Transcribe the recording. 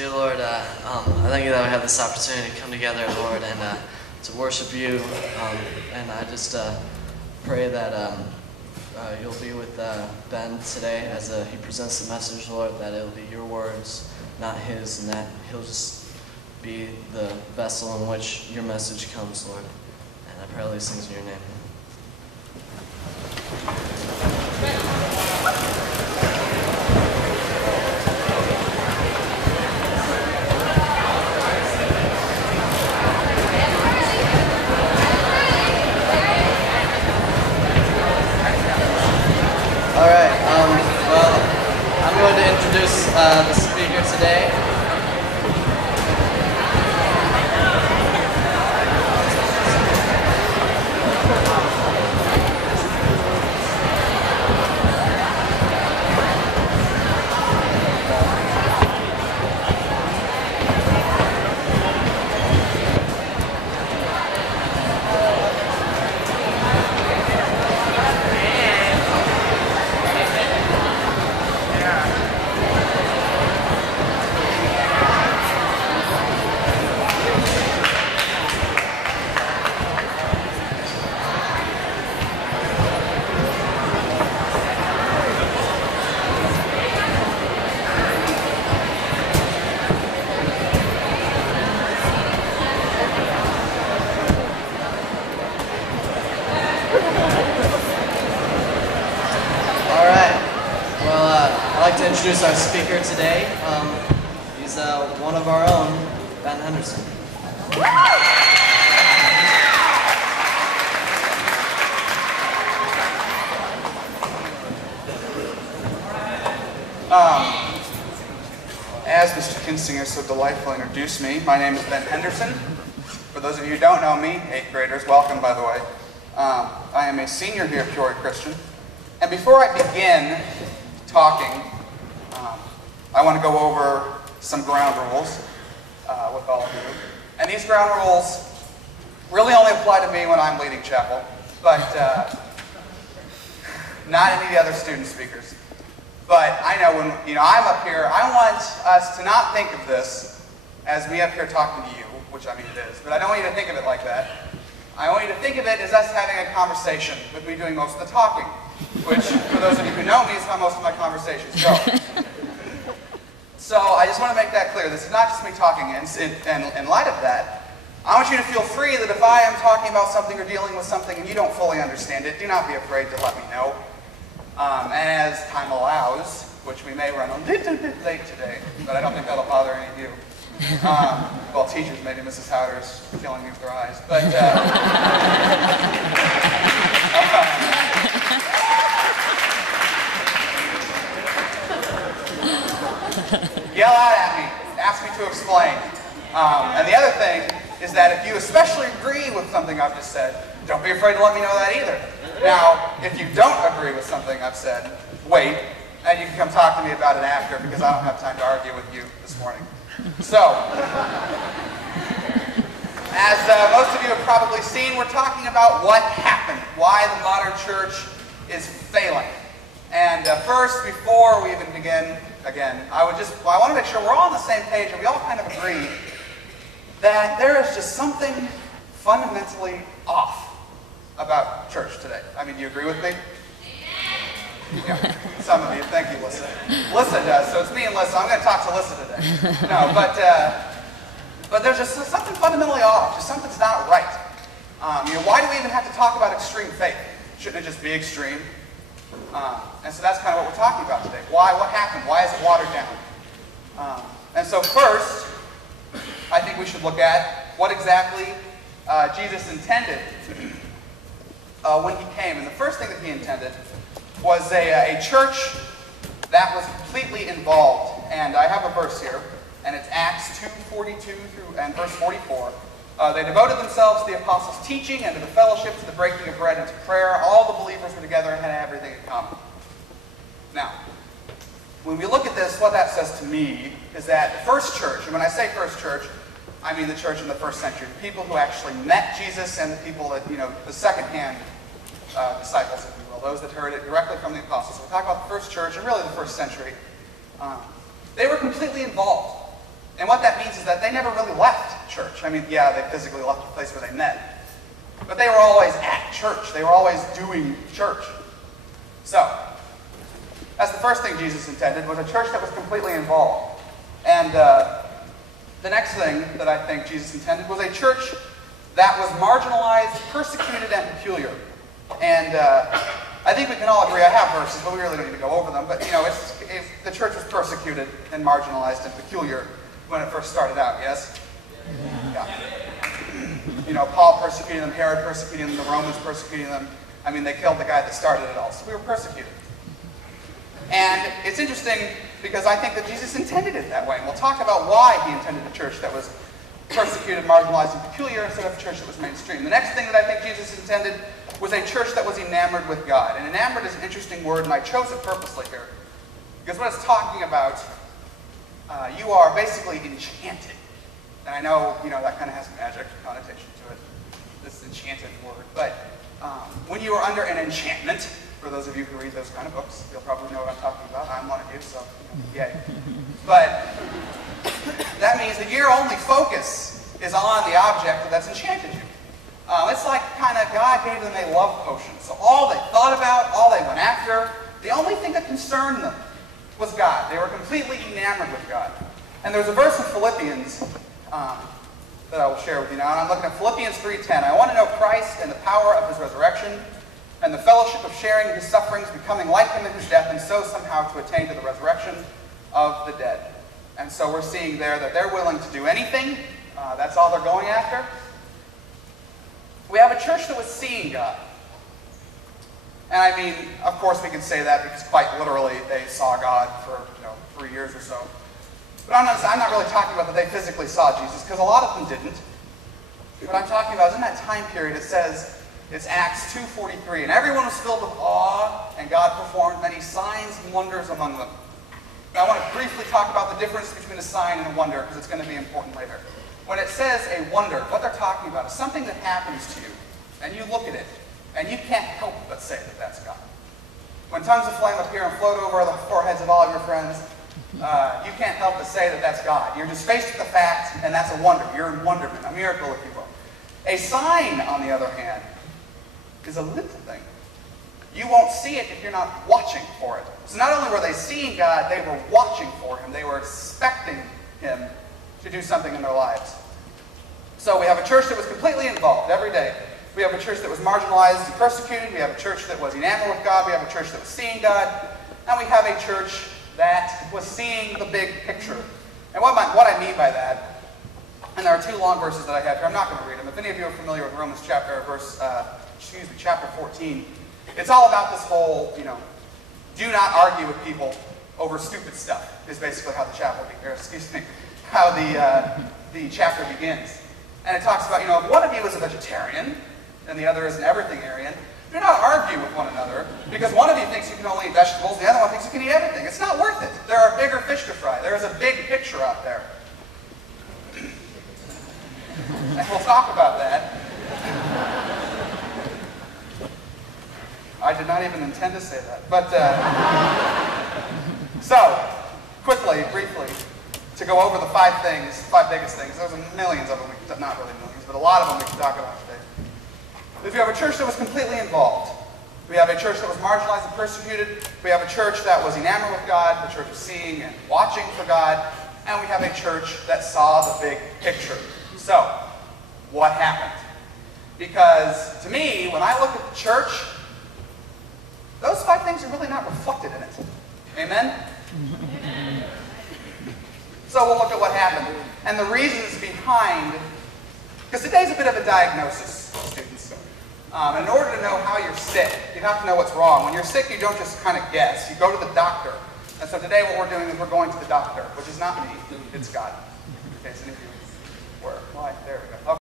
Dear Lord, I thank you that we have this opportunity to come together, Lord, and to worship you. And I just pray that you'll be with Ben today as he presents the message, Lord, that it'll be your words, not his, and that he'll just be the vessel in which your message comes, Lord. And I pray all these things in your name. All right, well, I'm going to introduce the speaker today. I'd like to introduce our speaker today. He's one of our own, Ben Henderson. As Mr. Kinsinger so delightfully introduced me, my name is Ben Henderson. For those of you who don't know me, 8th graders, welcome by the way. I am a senior here at Peoria Christian. And before I begin talking, I want to go over some ground rules with all of you. And these ground rules really only apply to me when I'm leading chapel, but not any of the other student speakers. But I know when I'm up here, I want us to not think of this as me up here talking to you, which I mean it is, but I don't want you to think of it like that. I want you to think of it as us having a conversation with me doing most of the talking, which, for those of you who know me, is how most of my conversations go. So I just want to make that clear. This is not just me talking, and in light of that, I want you to feel free that if I am talking about something or dealing with something and you don't fully understand it, do not be afraid to let me know. And as time allows, which we may run a little bit late today, but I don't think that'll bother any of you. Well, teachers, maybe Mrs. Howder's killing me with her eyes, but yell out at me, ask me to explain. And the other thing is that if you especially agree with something I've just said, don't be afraid to let me know that either. Now, if you don't agree with something I've said, wait, and you can come talk to me about it after, because I don't have time to argue with you this morning. So, as most of you have probably seen, we're talking about what happened, why the modern church is failing. And first, before we even begin, again, I want to make sure we're all on the same page and we all kind of agree that there is just something fundamentally off about church today. I mean, do you agree with me? Yeah, some of you. Thank you, Lissa. Lissa does, so it's me and Lissa. I'm going to talk to Lissa today. No, but there's just something fundamentally off. Just something's not right. Why do we even have to talk about extreme faith? Shouldn't it just be extreme? And so that's kind of what we're talking about today. Why? What happened? Why is it watered down? And so first, I think we should look at what exactly Jesus intended when he came. And the first thing that he intended was a church that was completely involved. And I have a verse here, and it's Acts 2:42 and verse 44. They devoted themselves to the apostles' teaching and to the fellowship, to the breaking of bread and to prayer. All the believers were together and had everything in common. Now, when we look at this, what that says to me is that the first church, and when I say first church, I mean the church in the first century, the people who actually met Jesus and the people that, the second-hand disciples, if you will, those that heard it directly from the apostles. So we talk about the first church and really the first century. They were completely involved And what that means is that they never really left church. I mean, yeah, they physically left the place where they met. But they were always at church. They were always doing church. So, that's the first thing Jesus intended, was a church that was completely involved. And the next thing that I think Jesus intended was a church that was marginalized, persecuted, and peculiar. And I think we can all agree, I have verses, but we really don't need to go over them. But, you know, the church was persecuted and marginalized and peculiar when it first started out, yes? Yeah. You know, Paul persecuted them, Herod persecuted them, the Romans persecuted them. I mean, they killed the guy that started it all. So we were persecuted. And it's interesting because I think that Jesus intended it that way. And we'll talk about why he intended a church that was persecuted, marginalized, and peculiar instead of a church that was mainstream. The next thing that I think Jesus intended was a church that was enamored with God. And enamored is an interesting word, and I chose it purposely here. Because what it's talking about, you are basically enchanted. And I know, you know, that kind of has a magic connotation to it, this enchanted word. But when you are under an enchantment, for those of you who read those kind of books, you'll probably know what I'm talking about. I'm one of you, so yay. But that means that your only focus is on the object that's enchanted you. It's like kind of God gave them a love potion. So all they thought about, all they went after, the only thing that concerned them was God. They were completely enamored with God. And there's a verse in Philippians that I will share with you now. And I'm looking at Philippians 3:10. I want to know Christ and the power of his resurrection and the fellowship of sharing in his sufferings, becoming like him in his death, and so somehow to attain to the resurrection of the dead. And so we're seeing there that they're willing to do anything. That's all they're going after. We have a church that was seeing God. And I mean, of course we can say that because quite literally they saw God for 3 years or so. But I'm not really talking about that they physically saw Jesus, because a lot of them didn't. What I'm talking about is in that time period, it says, it's Acts 2:43, and everyone was filled with awe, and God performed many signs and wonders among them. Now I want to briefly talk about the difference between a sign and a wonder, because it's going to be important later. When it says a wonder, what they're talking about is something that happens to you, and you look at it, and you can't help but say that that's God. When tongues of flame appear and float over the foreheads of all of your friends, you can't help but say that that's God. You're just faced with the fact, and that's a wonder. You're in wonderment, a miracle, if you will. A sign, on the other hand, is a little thing. You won't see it if you're not watching for it. So not only were they seeing God, they were watching for him. They were expecting him to do something in their lives. So we have a church that was completely involved every day. We have a church that was marginalized and persecuted. We have a church that was enamored with God. We have a church that was seeing God. And we have a church that was seeing the big picture. And what I mean by that, and there are two long verses that I have here. I'm not going to read them. If any of you are familiar with Romans chapter 14, it's all about this whole, do not argue with people over stupid stuff, is basically how the how the chapter begins. And it talks about, if one of you is a vegetarian and the other is an everythingarian, do not argue with one another, because one of you thinks you can only eat vegetables and the other one thinks you can eat everything. It's not worth it. There are bigger fish to fry. There is a big picture out there. And we'll talk about that. I did not even intend to say that. But, so, quickly, briefly, to go over the five biggest things. There's millions of them, not really millions, but a lot of them we can talk about today. If you have a church that was completely involved, we have a church that was marginalized and persecuted, we have a church that was enamored with God, the church was seeing and watching for God, and we have a church that saw the big picture. So, what happened? Because to me, when I look at the church, those five things are really not reflected in it. Amen? So we'll look at what happened and the reasons behind, because today's a bit of a diagnosis, students. In order to know how you're sick, you have to know what's wrong. When you're sick, you don't just kind of guess. You go to the doctor. And so today what we're doing is we're going to the doctor, which is not me, it's God. In case any of you were. Why? There we go. Okay.